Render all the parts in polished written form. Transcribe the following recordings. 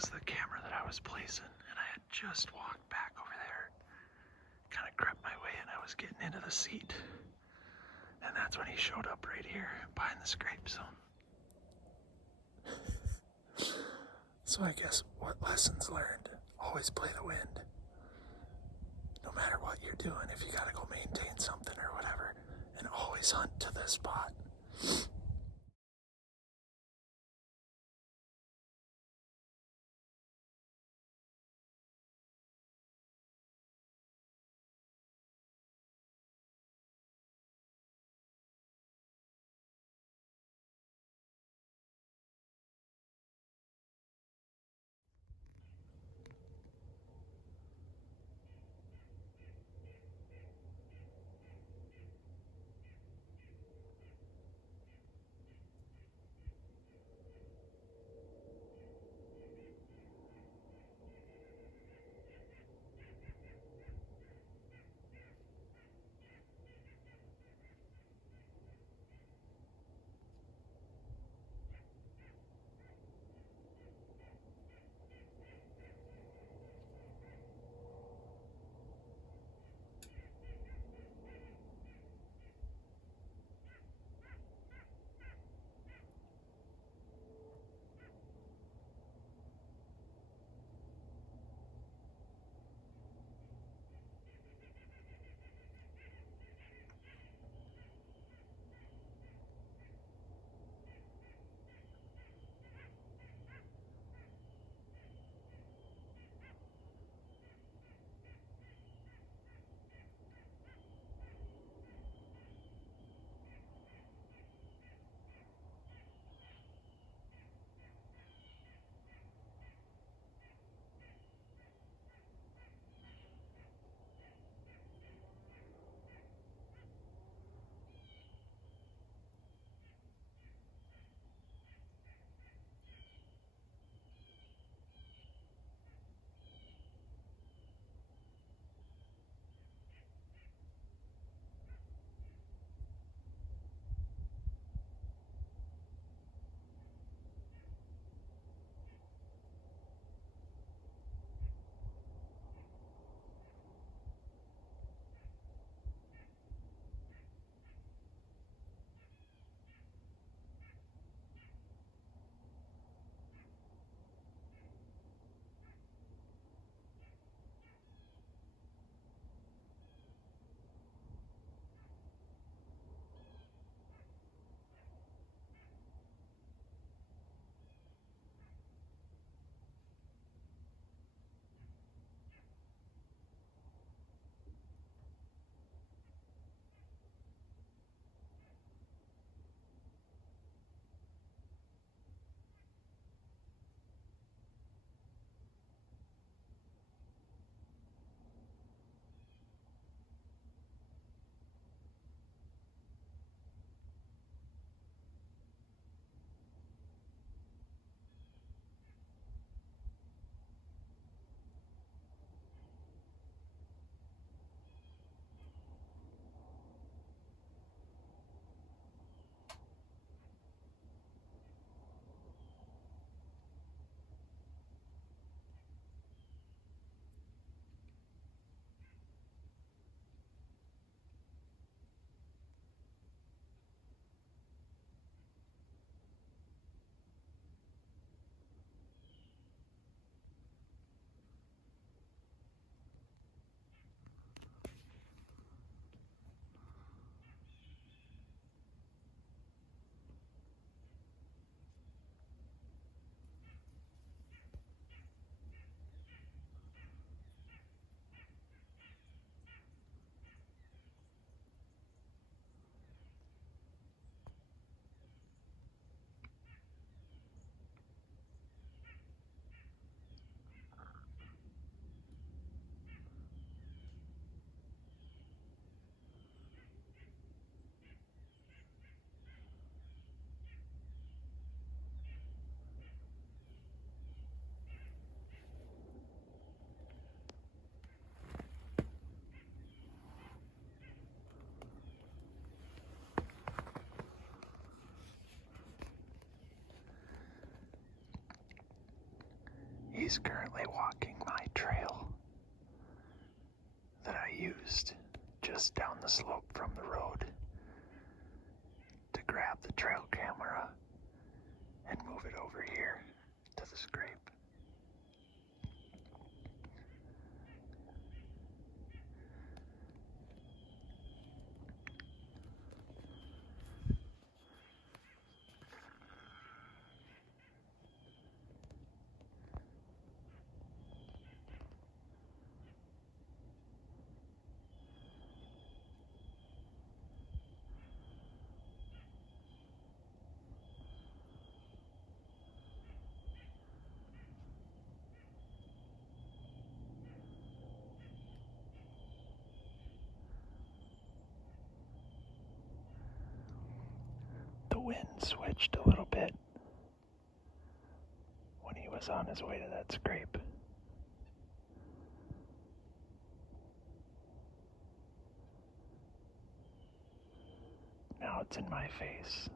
was the camera that I was placing, and I had just walked back over there, kind of crept my way, and I was getting into the seat. And that's when he showed up right here behind the scrape zone. So I guess what lessons learned? Always play the wind. No matter what you're doing, if you gotta go maintain something or whatever, and always hunt to this spot. He's currently walking my trail that I used just down the slope from the road to grab the trail camera and move it over here to the scrape. The wind switched a little bit when he was on his way to that scrape. Now it's in my face.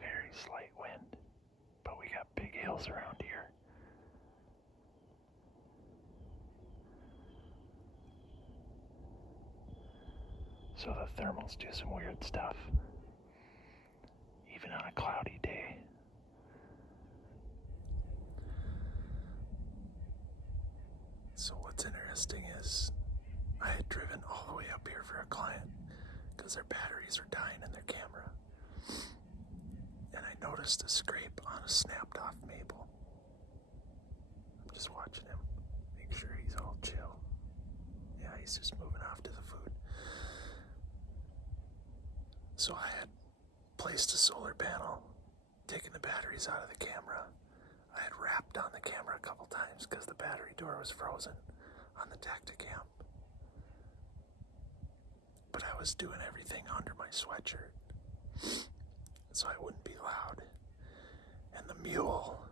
Very slight wind, but we got big hills around here. So the thermals do some weird stuff, even on a cloudy day. So what's interesting is I had driven all the way up here for a client because their batteries are dying in their camera. And I noticed a scrape on a snapped off maple. I'm just watching him, make sure he's all chill. Yeah, he's just moving off to the food. So I had placed a solar panel, taken the batteries out of the camera. I had rapped on the camera a couple times because the battery door was frozen on the Tacticam. But I was doing everything under my sweatshirt so I wouldn't be loud. And the Mule,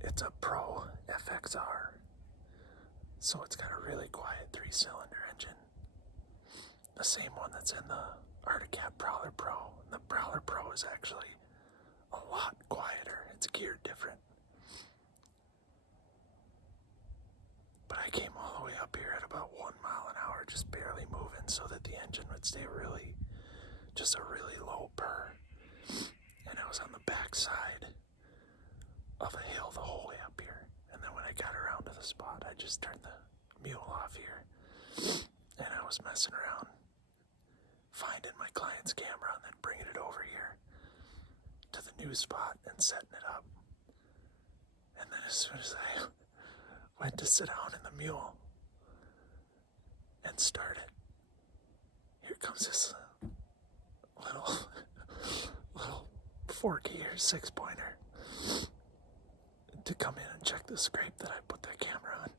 it's a Pro FXR, so it's got a really quiet 3-cylinder engine. The same one that's in the Arctic Cat Prowler Pro. And the Prowler Pro is actually a lot quieter. It's geared different. But I came all the way up here at about 1 mile an hour, just barely moving so that the engine would stay just a really low purr. And I was on the back side of a hill the whole way up here. And then when I got around to the spot, I just turned the Mule off here. And I was messing around, finding my client's camera and then bringing it over here to the new spot and setting it up. And then as soon as I went to sit down in the Mule and start it, here comes this little 4-gear 6-pointer to come in and check the scrape that I put the camera on.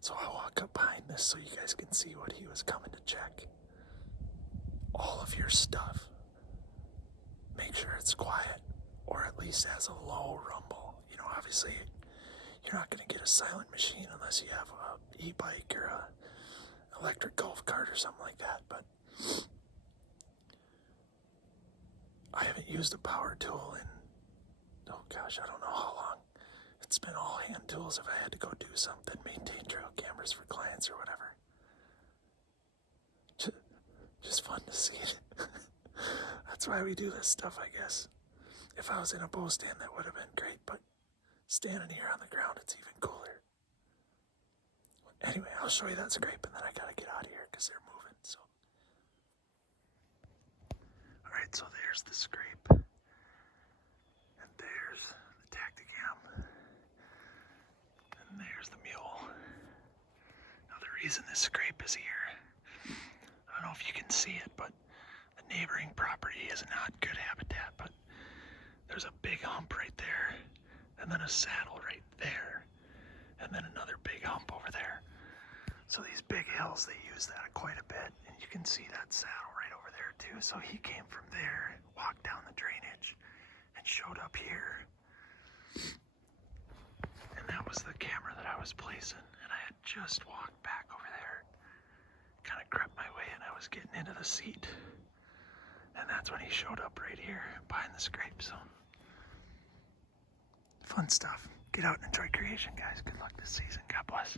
So I walk up behind this so you guys can see what he was coming to check. All of your stuff, make sure it's quiet, or at least has a low rumble. You know, obviously, you're not going to get a silent machine unless you have a e-bike or a electric golf cart or something like that, but I haven't used a power tool in, oh gosh, I don't know how long. It's been all hand tools if I had to go do something, maintain trail cameras for clients or whatever. Just fun to see it. That's why we do this stuff, I guess. If I was in a bow stand, that would have been great, but standing here on the ground, it's even cooler. Anyway, I'll show you that scrape, and then I gotta get out of here because they're moving, so. Alright, so there's the scrape. And there's the Tacticam. And there's the Mule. Now the reason this scrape is here, I don't know if you can see it, but the neighboring property is not good habitat, but there's a big hump right there, and then a saddle right there, and then another big hump over there. So these big hills, they use that quite a bit, and you can see that saddle right over there too. So he came from there, walked down the drainage, and showed up here. And that was the camera that I was placing, and I had just walked back over there, kind of crept my way, and I was getting into the seat. And that's when he showed up right here behind the scrape. So fun stuff. Get out and enjoy creation, guys. Good luck this season. God bless.